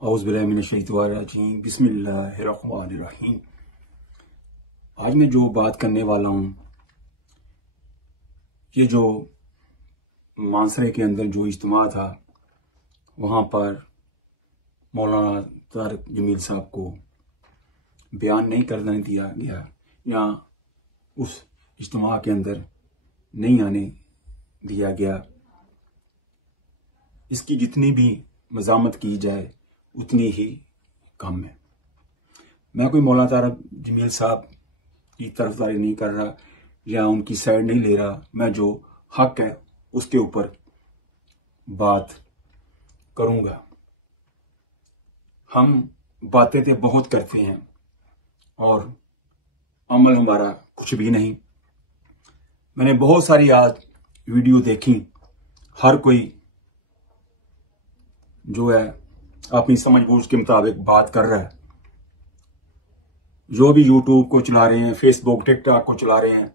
औज़ुबिल्लाहिमिनश्शैतानिर्रजीम बिस्मिल्लाहिर्रहमानिर्रहीम। आज मैं जो बात करने वाला हूँ, ये जो मानसरे के अंदर जो इज्तिमा था, वहाँ पर मौलाना तारिक जमील साहब को बयान नहीं करने दिया गया या उस इज्तिमा के अंदर नहीं आने दिया गया। इसकी जितनी भी मज़ामत की जाए उतनी ही कम है। मैं कोई मौलाना तारिक जमील साहब की तरफदारी नहीं कर रहा या उनकी साइड नहीं ले रहा। मैं जो हक है उसके ऊपर बात करूंगा। हम बातें तो बहुत करते हैं और अमल हमारा कुछ भी नहीं। मैंने बहुत सारी आज वीडियो देखी, हर कोई जो है अपनी समझ बूझ के मुताबिक बात कर रहा है। जो भी यूट्यूब को चला रहे हैं, फेसबुक टिकटॉक को चला रहे हैं,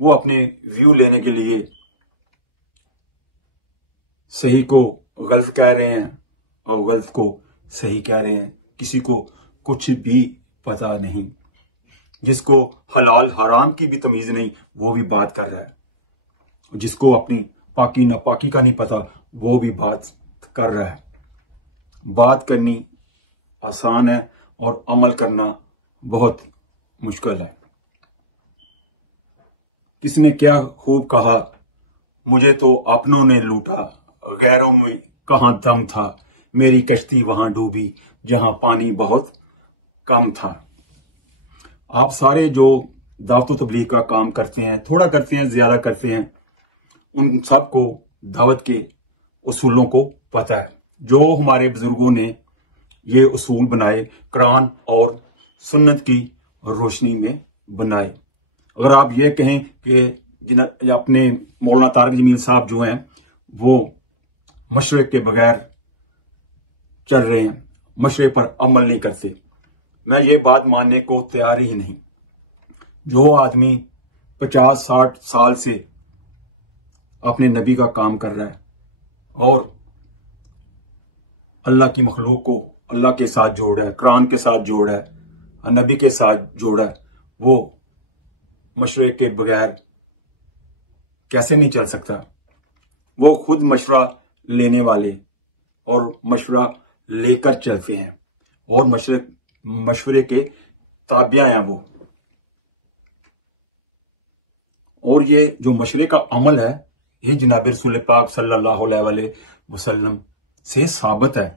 वो अपने व्यू लेने के लिए सही को गलत कह रहे हैं और गलत को सही कह रहे हैं। किसी को कुछ भी पता नहीं। जिसको हलाल हराम की भी तमीज नहीं, वो भी बात कर रहा है। जिसको अपनी पाकी नापाकी का नहीं पता, वो भी बात कर रहा है। बात करनी आसान है और अमल करना बहुत मुश्किल है। किसने क्या खूब कहा, मुझे तो अपनों ने लूटा, गैरों में कहां दम था, मेरी कश्ती वहां डूबी जहां पानी बहुत कम था। आप सारे जो दावत तबलीग का काम करते हैं, थोड़ा करते हैं ज्यादा करते हैं, उन सबको दावत के उसूलों को पता है। जो हमारे बुजुर्गों ने ये उसूल बनाए, कुरान और सुन्नत की रोशनी में बनाए। अगर आप ये कहें कि अपने मौलाना तारिक जमील साहब जो हैं वो मशवरे के बगैर चल रहे हैं, मशवरे पर अमल नहीं करते, मैं ये बात मानने को तैयार ही नहीं। जो आदमी 50-60 साल से अपने नबी का काम कर रहा है और अल्लाह की मखलूक को अल्लाह के साथ जोड़ा है, कुरान के साथ जोड़ा है, नबी के साथ जोड़ा है, वो मशवरे के बगैर कैसे नहीं चल सकता। वो खुद मशवरा लेने वाले और मशवरा लेकर चलते हैं और मशवरे के ताबिया हैं वो। और ये जो मशवरे का अमल है, ये जनाब रसूल पाक सल्लल्लाहु अलैहि वसल्लम से साबित है,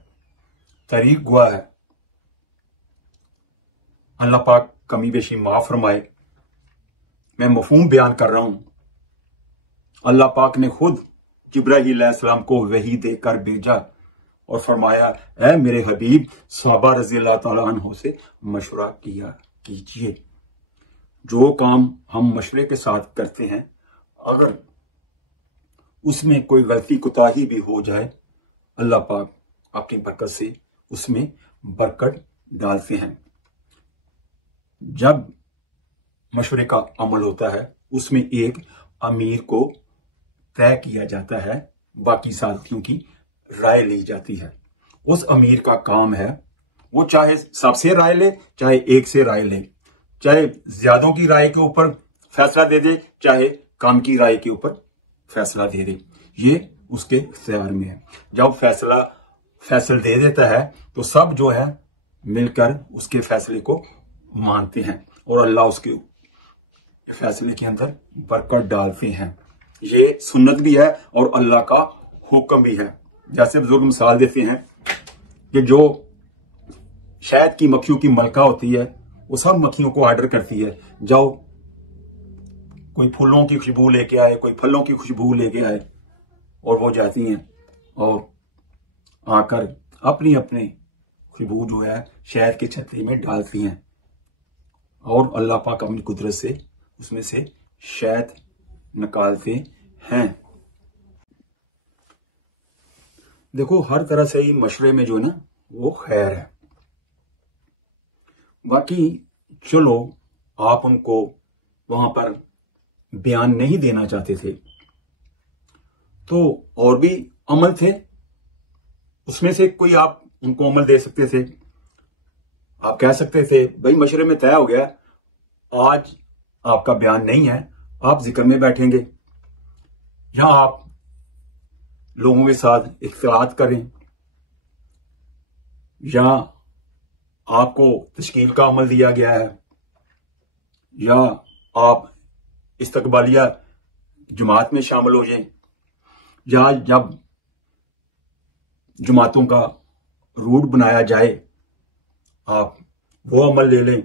तरीक हुआ है। अल्लाह पाक कमी बेशी माफ फरमाए। मैं मफहूम बयान कर रहा हूं। अल्लाह पाक ने खुद जिब्राइल अलैहिस्सलाम को वही देकर भेजा और फरमाया, ऐ मेरे हबीब, सहाबा रज़ी अल्लाह तआला अन्हु से मशवरा किया कीजिए। जो काम हम मशवरे के साथ करते हैं, अगर उसमें कोई गलती कोताही भी हो जाए, अल्लाह पाक अपनी बरकत से उसमें बरकत डालते हैं। जब मशवरे का अमल होता है, उसमें एक अमीर को तय किया जाता है, बाकी साथियों की राय ली जाती है। उस अमीर का काम है, वो चाहे सबसे राय ले, चाहे एक से राय ले, चाहे ज्यादों की राय के ऊपर फैसला दे दे, चाहे कम की राय के ऊपर फैसला दे दे, ये उसके इख्तियार में है। जब फैसला दे देता है तो सब जो है मिलकर उसके फैसले को मानते हैं और अल्लाह उसके फैसले के अंदर बरकत डालते हैं। ये सुन्नत भी है और अल्लाह का हुक्म भी है। जैसे बुजुर्ग मिसाल देते हैं कि जो शहद की मक्खियों की मलका होती है, वो सब मक्खियों को ऑर्डर करती है, जाओ कोई फूलों की खुशबू लेके आए, कोई फलों की खुशबू लेके आए, और वो जाती हैं और आकर अपनी अपनी खुशबू जो है शहद की छतरी में डालती हैं और अल्लाह पाक अपनी कुदरत से उसमें से शहद निकालते हैं। देखो, हर तरह से ही मशवरे में जो है ना, वो खैर है। बाकी चलो, आप उनको वहां पर बयान नहीं देना चाहते थे, तो और भी अमल थे, उसमें से कोई आप उनको अमल दे सकते थे। आप कह सकते थे भाई मशवरे में तय हो गया, आज आपका बयान नहीं है, आप जिक्र में बैठेंगे या आप लोगों के साथ इख्तिलात करें या आपको तश्कील का अमल दिया गया है या आप इस्तकबालिया जमात में शामिल हो जाएं या जब जमातों का रूट बनाया जाए आप वो अमल ले लें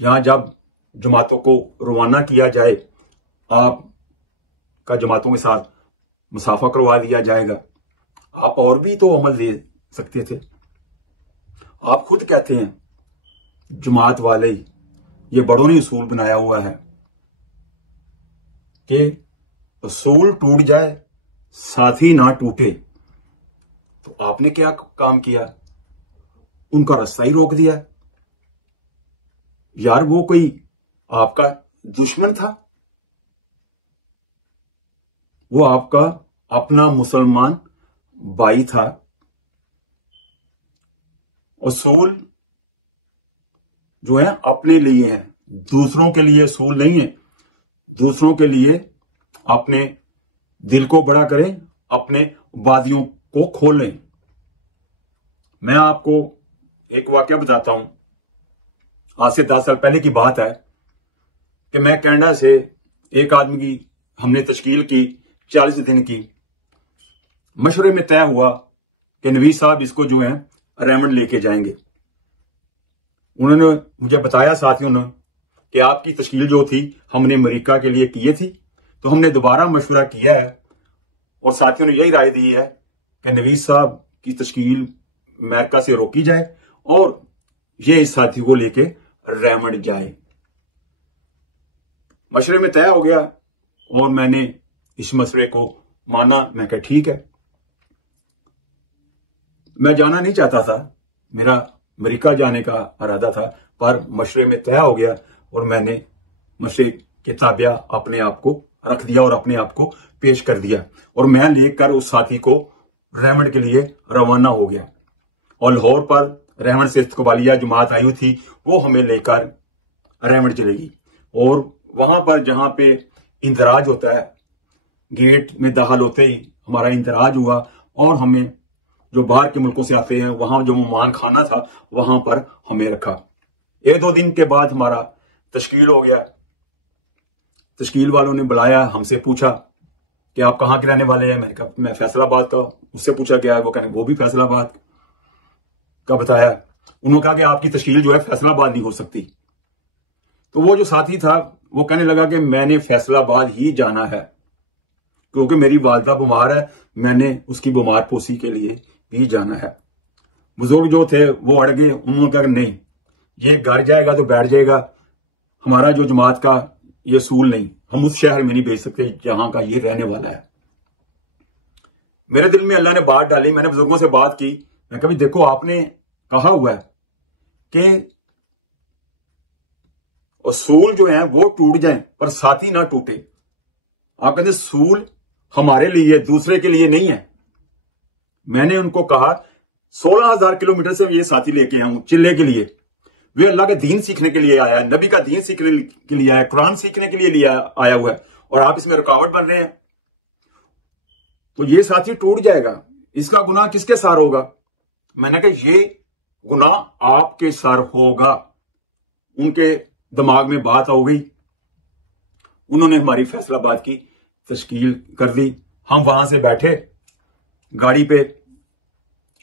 या जब जमातों को रवाना किया जाए आप का जमातों के साथ मुसाफा करवा दिया जाएगा। आप और भी तो अमल दे सकते थे। आप खुद कहते हैं जमात वाले ये बड़ों ने उसूल बनाया हुआ है कि उसूल टूट जाए साथी ना टूटे। तो आपने क्या काम किया? उनका रास्ता ही रोक दिया। यार वो कोई आपका दुश्मन था? वो आपका अपना मुसलमान भाई था। उसूल जो है अपने लिए है, दूसरों के लिए उसूल नहीं है। दूसरों के लिए अपने दिल को बड़ा करें, अपने वादियों को खोलें। मैं आपको एक वाकया बताता हूं। आज से 10 साल पहले की बात है कि मैं कनाडा से एक आदमी की हमने तश्कील की 40 दिन की। मशवरे में तय हुआ कि नवीद साहब इसको जो है रेमंड लेके जाएंगे। उन्होंने मुझे बताया साथियों ने कि आपकी तश्कील जो थी हमने अमेरिका के लिए किए थी, तो हमने दोबारा मशवरा किया है और साथियों ने यही राय दी है कि नवीद साहब की तश्कील अमेरिका से रोकी जाए और ये इस साथी को लेके रेमंड जाए। मशवरे में तय हो गया और मैंने इस मशवरे को माना। मैं कहा ठीक है। मैं जाना नहीं चाहता था, मेरा अमेरिका जाने का इरादा था, पर मशवरे में तय हो गया और मैंने मशवरे के ताबिया अपने आप को रख दिया और अपने आप को पेश कर दिया और मैं लेकर उस साथी को रेमंड के लिए रवाना हो गया। और लाहौर पर रेमंड से इस्तकबालिया जमात आई हुई थी, वो हमें लेकर रेमंड चलेगी और वहां पर जहां पे इंदराज होता है, गेट में दाखिल होते ही हमारा इंदराज हुआ और हमें जो बाहर के मुल्कों से आते हैं वहां जो मेहमान खाना था वहां पर हमें रखा। 1-2 दिन के बाद हमारा तश्कील हो गया। तश्कील वालों ने बुलाया, हमसे पूछा कि आप कहाँ के रहने वाले हैं। मैंने कहा मैं फैसलाबाद का। उससे पूछा गया, वो कहने वो भी फैसलाबाद का बताया। उन्होंने कहा कि आपकी तश्कील जो है फैसलाबाद नहीं हो सकती। तो वो जो साथी था वो कहने लगा कि मैंने फैसलाबाद ही जाना है क्योंकि मेरी वालदा बीमार है, मैंने उसकी बीमार पोसी के लिए भी जाना है। बुजुर्ग जो थे वो अड़ गए। उन्होंने कहा नहीं, ये घर जाएगा तो बैठ जाएगा, हमारा जो जमात का ये असूल नहीं, हम उस शहर में नहीं भेज सकते जहां का ये रहने वाला है। मेरे दिल में अल्लाह ने बात डाली। मैंने बुजुर्गों से बात की। मैं कभी देखो आपने कहा हुआ है कि असूल जो है वो टूट जाए पर साथी ना टूटे। आप कहते असूल हमारे लिए, दूसरे के लिए नहीं है। मैंने उनको कहा 16,000 किलोमीटर से ये साथी लेके आऊं चिल्ले के लिए। वे अल्लाह के दीन सीखने के लिए आया है, नबी का दीन सीखने के लिए आया है, कुरान सीखने के लिए आया हुआ है और आप इसमें रुकावट बन रहे हैं। तो ये साथी टूट जाएगा, इसका गुनाह किसके सर होगा? मैंने कहा ये गुनाह आपके सर होगा। उनके दिमाग में बात हो गई। उन्होंने हमारी फैसलाबाद की तश्कील कर दी। हम वहां से बैठे गाड़ी पे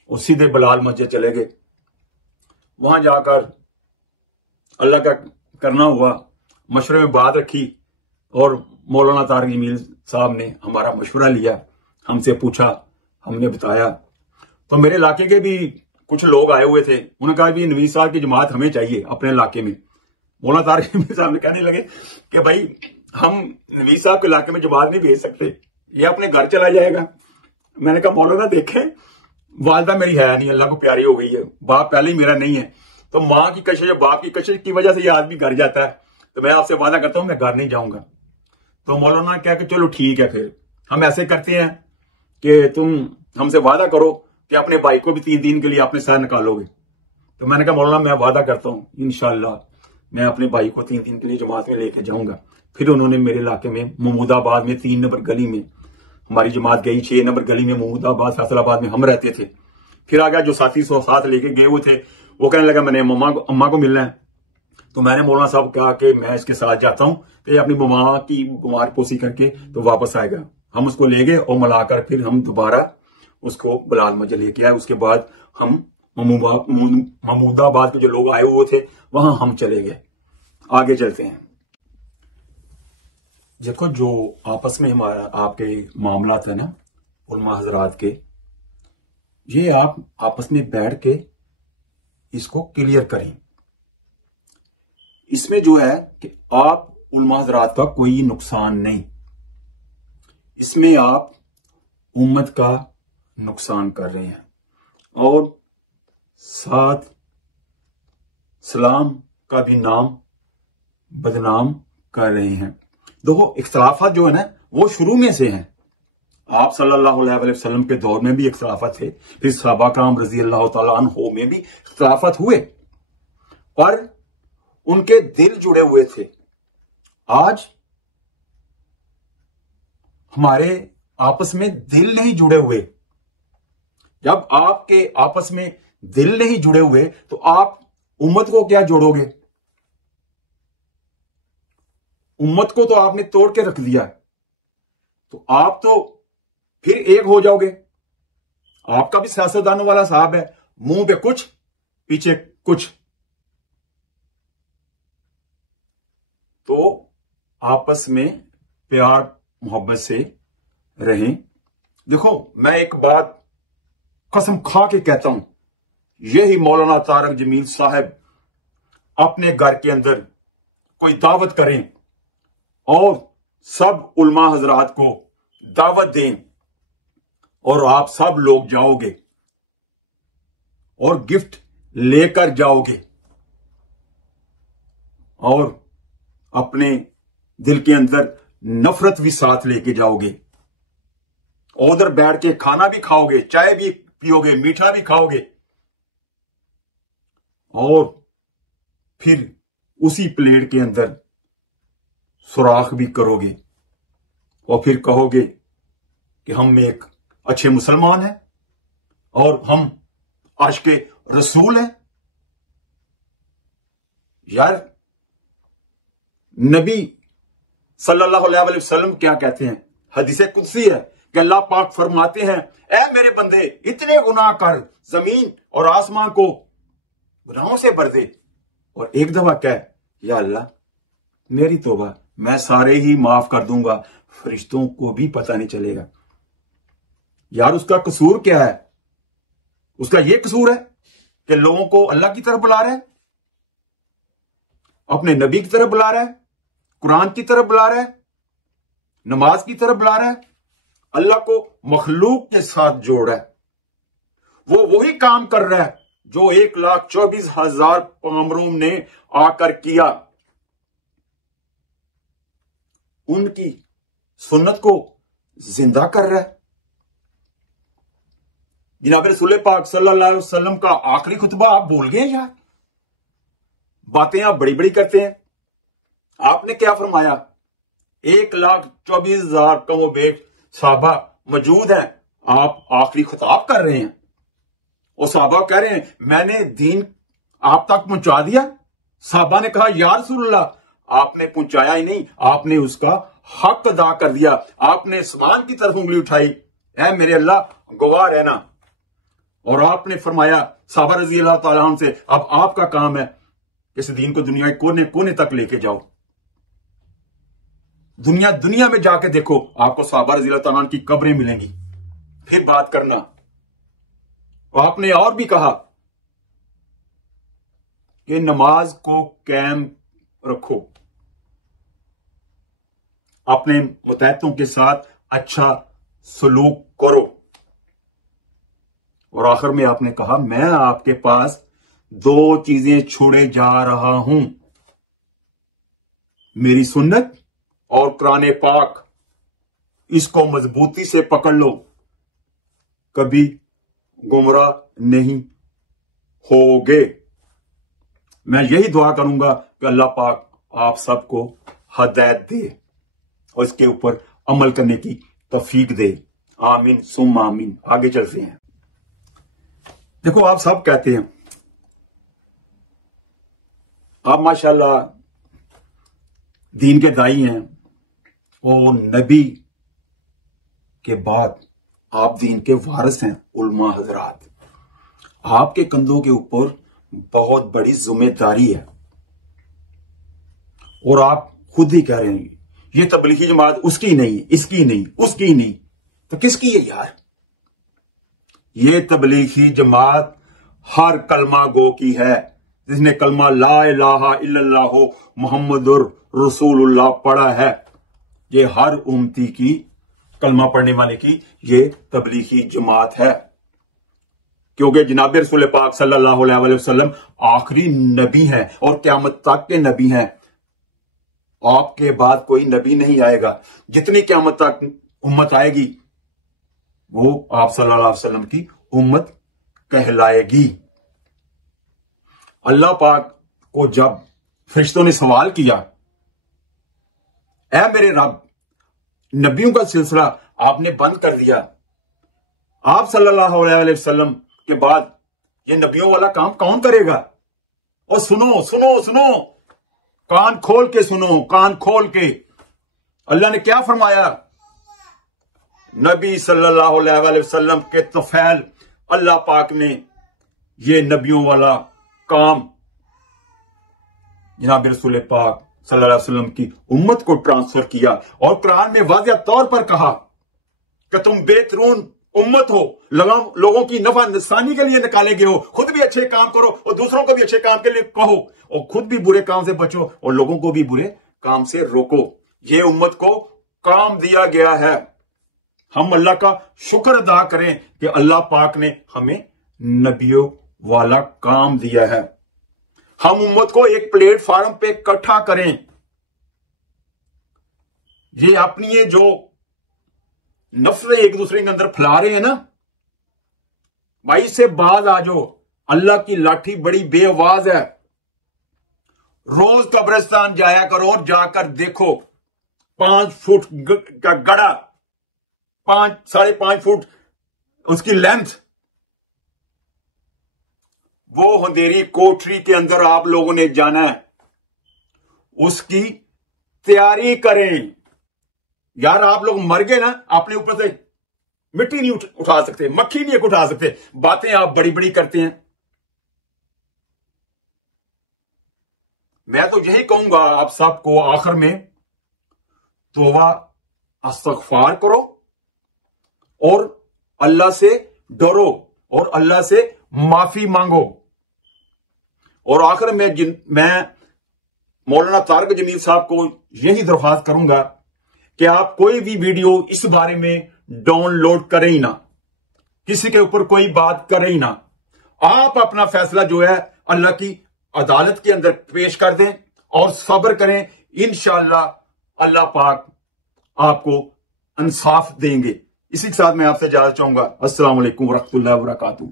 और सीधे बलाल मस्जिद चले गए। वहां जाकर अल्लाह का करना हुआ, मशवरे में बात रखी और मौलाना तारिक जमील साहब ने हमारा मशवरा लिया, हमसे पूछा, हमने बताया। तो मेरे इलाके के भी कुछ लोग आए हुए थे। उन्होंने कहा भी नवीद साहब की जमात हमें चाहिए अपने इलाके में। मौलाना तारिक जमील साहब ने कहने लगे कि भाई हम नवीद साहब के इलाके में जमात नहीं भेज सकते, ये अपने घर चला जाएगा। मैंने कहा मौलाना देखें, वालदा मेरी है नहीं, अल्लाह को प्यारी हो गई है, बाप पहले ही मेरा नहीं है, तो माँ की कशिश बाप की कशिश की वजह से ये आदमी घर जाता है। तो मैं आपसे वादा करता हूं मैं घर नहीं जाऊंगा। तो मौलाना क्या कि चलो ठीक है, फिर हम ऐसे करते हैं कि तुम हमसे वादा करो कि अपने भाई को भी 3 दिन के लिए अपने साथ निकालोगे। तो मैंने कहा मौलाना मैं वादा करता हूँ इंशाल्लाह मैं अपने भाई को 3 दिन के लिए जमात में लेके जाऊंगा। फिर उन्होंने मेरे इलाके में महमूदाबाद में 3 नंबर गली में हमारी जमात गई, 6 नंबर गली में महमूदाबाद फैसलाबाद में हम रहते थे। फिर आ गया जो साथी साथ लेके गए हुए थे, वो कहने लगा मैंने अम्मा को मिलना है। तो मैंने मौलाना साहब कहा कि मैं इसके साथ जाता हूं, तो ये अपनी मम्मा की बीमार पोसी करके तो वापस आएगा। हम उसको ले गए और मिलाकर फिर हम दोबारा उसको बिलाल मस्जिद लेके आए। उसके बाद हम महमूदाबाद के जो लोग आए हुए थे वहां हम चले गए। आगे चलते हैं। देखो जो आपस में हमारा आपके मामला है ना उलमा हजरात के, ये आप आपस में बैठ के इसको क्लियर करें। इसमें जो है कि आप उलमा हजरात का कोई नुकसान नहीं, इसमें आप उम्मत का नुकसान कर रहे हैं और साथ सलाम का भी नाम बदनाम कर रहे हैं। देखो इख्तलाफात जो है ना वो शुरू में से हैं। आप सल्लल्लाहु अलैहि वसल्लम के दौर में भी इख्तलाफात थे, फिर सहाबा कराम रजी अल्लाह तआला अन्हु में भी इख्तलाफात हुए, पर उनके दिल जुड़े हुए थे। आज हमारे आपस में दिल नहीं जुड़े हुए। जब आपके आपस में दिल नहीं जुड़े हुए तो आप उम्मत को क्या जोड़ोगे? उम्मत को तो आपने तोड़ के रख दिया, तो आप तो फिर एक हो जाओगे। आपका भी सियासतदानों वाला साहब है, मुंह पे कुछ पीछे कुछ। तो आपस में प्यार मोहब्बत से रहें। देखो मैं एक बात कसम खा के कहता हूं, यही मौलाना तारक जमील साहब अपने घर के अंदर कोई दावत करें और सब उलमा हजरात को दावत दें और आप सब लोग जाओगे और गिफ्ट लेकर जाओगे और अपने दिल के अंदर नफरत भी साथ लेके जाओगे। उधर बैठ के खाना भी खाओगे, चाय भी पियोगे, मीठा भी खाओगे और फिर उसी प्लेट के अंदर सुराख भी करोगे और फिर कहोगे कि हम एक अच्छे मुसलमान हैं और हम आशिके रसूल हैं। यार नबी सल्लल्लाहु अलैहि वसल्लम क्या कहते हैं? हदीसे कुदसी है कि अल्लाह पाक फरमाते हैं, ऐ मेरे बंदे इतने गुनाह कर जमीन और आसमान को गुनाहों से भर दे, और एक दफा कह या अल्लाह मेरी तौबा, मैं सारे ही माफ कर दूंगा, फरिश्तों को भी पता नहीं चलेगा। यार उसका कसूर क्या है? उसका यह कसूर है कि लोगों को अल्लाह की तरफ बुला रहा है, अपने नबी की तरफ बुला रहा है, कुरान की तरफ बुला रहा है, नमाज की तरफ बुला रहा है, अल्लाह को मखलूक के साथ जोड़ रहा है। वो वही काम कर रहा है जो 1,24,000 पैगंबरों ने आकर किया। उनकी सुन्नत को जिंदा कर रहा है। जनाब रसूल पाक सल्लल्लाहु अलैहि वसल्लम का आखिरी खुतबा आप भूल गए यार? बातें आप बड़ी बड़ी करते हैं। आपने क्या फरमाया? 1,24,000 कमोबेश साहबा मौजूद हैं, आप आखिरी खिताब कर रहे हैं और साहबा कह रहे हैं मैंने दीन आप तक पहुंचा दिया। साहबा ने कहा या रसूलल्लाह, आपने पहुंचाया ही नहीं, आपने उसका हक अदा कर दिया। आपने आसमान की तरफ उंगली उठाई, ऐ मेरे अल्लाह गवाह रहना, और आपने फरमाया साहबा रजी अल्लाह तआला अन्हु से, अब आपका काम है इस दीन को दुनिया के कोने कोने तक लेके जाओ। दुनिया में जाके देखो, आपको साहबा रजी अल्लाह तआला अन्हु की कब्रें मिलेंगी, फिर बात करना। आपने और भी कहा कि नमाज को कायम रखो, अपने मुतहतों के साथ अच्छा सलूक करो, और आखिर में आपने कहा मैं आपके पास 2 चीजें छोड़े जा रहा हूं, मेरी सुन्नत और कुरान पाक, इसको मजबूती से पकड़ लो, कभी गुमराह नहीं होगे। मैं यही दुआ करूंगा कि अल्लाह पाक आप सबको हदायत दे और इसके ऊपर अमल करने की तौफीक दे। आमीन सुम्मा आमीन। आगे चलते हैं। देखो, आप सब कहते हैं, आप माशाल्लाह दीन के दाई हैं और नबी के बाद आप दीन के वारिस हैं। उलमा हजरात, आपके कंधों के ऊपर बहुत बड़ी जिम्मेदारी है और आप खुद ही कह रहे हैं ये तबलीगी जमात उसकी नहीं, इसकी नहीं, उसकी नहीं, तो किसकी है यार? ये तबलीगी जमात हर कलमा गो की है जिसने कलमा ला इलाहा इल्लल्लाह मुहम्मदुर रसूलुल्लाह पढ़ा है। ये हर उम्मती की कलमा पढ़ने वाले की ये तबलीगी जमात है, क्योंकि जनाब रसूल पाक सल्लल्लाहु अलैहि वसल्लम आखिरी नबी हैं और क़यामत तक के नबी हैं। आपके बाद कोई नबी नहीं आएगा। जितनी क़यामत तक उम्मत आएगी वो आप सल्लल्लाहु अलैहि वसल्लम की उम्मत कहलाएगी। अल्लाह पाक को जब फरिश्तों ने सवाल किया, ऐ मेरे रब, नबियों का सिलसिला आपने बंद कर दिया, आप सल्लल्लाहु अलैहि वसल्लम के बाद ये नबियों वाला काम कौन करेगा? और सुनो सुनो सुनो, कान खोल के सुनो, कान खोल के। अल्लाह ने क्या फरमाया? नबी सल्लल्लाहु अलैहि वसल्लम के तफैल अल्लाह पाक ने ये नबियों वाला काम जनाब रसूल पाक सल्लल्लाहु अलैहि वसल्लम की उम्मत को ट्रांसफर किया और कुरान में वाज़िह तौर पर कहा कि तुम बेहतरीन उम्मत हो, लोगों की नफा नुकसानी के लिए निकाले गए हो। खुद भी अच्छे काम करो और दूसरों को भी अच्छे काम के लिए कहो और खुद भी बुरे काम से बचो और लोगों को भी बुरे काम से रोको। ये उम्मत को काम दिया गया है। हम अल्लाह का शुक्र अदा करें कि अल्लाह पाक ने हमें नबियों वाला काम दिया है। हम उम्मत को एक प्लेटफॉर्म पे इकट्ठा करें। ये अपनी ये जो नफरत एक दूसरे के अंदर फैला रहे हैं ना भाई, से बाज आ जाओ। अल्लाह की लाठी बड़ी बेआवाज है। रोज कब्रिस्तान जाया करो और जाकर देखो 5 फुट का गड़ा, 5.5 फुट उसकी लेंथ, वो अंधेरी कोठरी के अंदर आप लोगों ने जाना है। उसकी तैयारी करें यार। आप लोग मर गए ना, अपने ऊपर से मिट्टी नहीं उठा सकते, मक्खी नहीं उठा सकते। बातें आप बड़ी बड़ी करते हैं। मैं तो यही कहूंगा आप सबको आखिर में, तौबा इस्तग़फ़ार करो और अल्लाह से डरो और अल्लाह से माफी मांगो। और आखिर में मैं मौलाना तारिक जमील साहब को यही दरख्वास्त करूंगा कि आप कोई भी वीडियो इस बारे में डाउनलोड करें ही ना, किसी के ऊपर कोई बात करें ही ना। आप अपना फैसला जो है अल्लाह की अदालत के अंदर पेश कर दें और सब्र करें। इंशाअल्लाह अल्लाह पाक आपको इंसाफ देंगे। इसी के साथ मैं आपसे इजाजत चाहूंगा। अस्सलाम वालेकुम व रहमतुल्लाहि व बरकातुहू।